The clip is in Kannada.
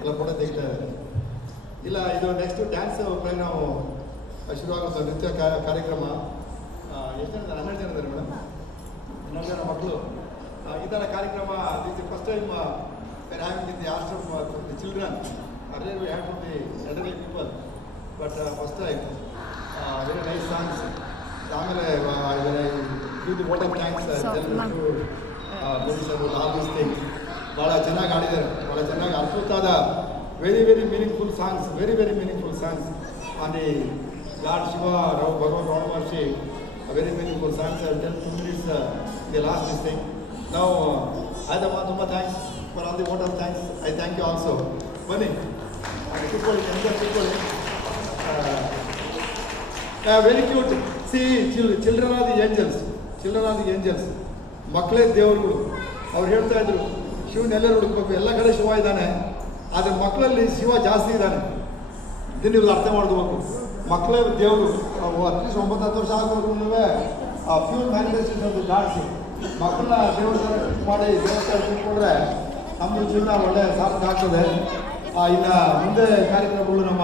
ಎಲ್ಲ ಫೋಟೋ ತೆಗಿತಾ ಇದ್ದಾರೆ. ಇಲ್ಲ ಇದು ನೆಕ್ಸ್ಟು ಡ್ಯಾನ್ಸ್ ನಾವು ಶುರುವಾಗುತ್ತೆ ನೃತ್ಯ ಕಾರ್ಯಕ್ರಮ. ಎಷ್ಟು ಜನ? ಹನ್ನೆರಡು ಜನ ಇದ್ದಾರೆ ಮೇಡಮ್ ಹನ್ನೆರಡು ಜನ ಮಕ್ಕಳು ಈ ಥರ ಕಾರ್ಯಕ್ರಮ ದಿಸ್ ಫಸ್ಟ್ ಟೈಮ್ ಬೇರೆ having in the ashram from the children early we have from the elderly people but first time very nice songs ಆಮೇಲೆ give the vote thanks. All these things ಭಾಳ ಚೆನ್ನಾಗಿ ಆಡಿದ್ದಾರೆ ಭಾಳ ಚೆನ್ನಾಗಿ ಅದ್ಭುತವಾದ very very meaningful songs very very meaningful songs on the lord Shiva, Rao, Bhagwan Rao Maharshi very meaningful songs ten to minutes the last this thing ನಾವು ಆಯ್ತಮ್ಮ, ತುಂಬ thanks for all the vote of thanks I thank you also ಬನ್ನಿ ಕೂತ್ಕೊಳ್ಳಿ ಎಂತ ಕೂತ್ಕೊಳ್ಳಿ. Very cute C chill children are the angels children are the angels ಮಕ್ಕಳೇ ದೇವರುಗಳು. ಅವ್ರು ಹೇಳ್ತಾ ಇದ್ರು ಶಿವನೆಲ್ಲರೂ ಹುಡುಕ್ಬೇಕು. ಎಲ್ಲ ಕಡೆ ಶಿವ ಇದ್ದಾನೆ. ಆದರೆ ಮಕ್ಕಳಲ್ಲಿ ಶಿವ ಜಾಸ್ತಿ ಇದ್ದಾನೆ. ಇದನ್ನ ನೀವು ಅರ್ಥ ಮಾಡ್ಕೋಬೇಕು. ಮಕ್ಕಳೇ ದೇವರು. ಅಟ್ಲೀಸ್ಟ್ ಒಂಬತ್ತು ಹತ್ತು ವರ್ಷ ಆಗೋರ್ಗು ಆ ಫ್ಯೂಲ್ ಮ್ಯಾನಿಫೆಸ್ಟೇಷನ್ ಜಾಸ್ತಿ. ಮಕ್ಕಳನ್ನ ದೇವರ ಮಾಡಿ ದೇವಸ್ಥಾನ ತಿಳ್ಕೊಂಡ್ರೆ ನಮ್ಮ ಜೀವನ ಒಳ್ಳೆ ಸಾರ್ಥಕ ಆಗ್ತದೆ. ಇನ್ನು ಮುಂದೆ ಕಾರ್ಯಕ್ರಮಗಳು ನಮ್ಮ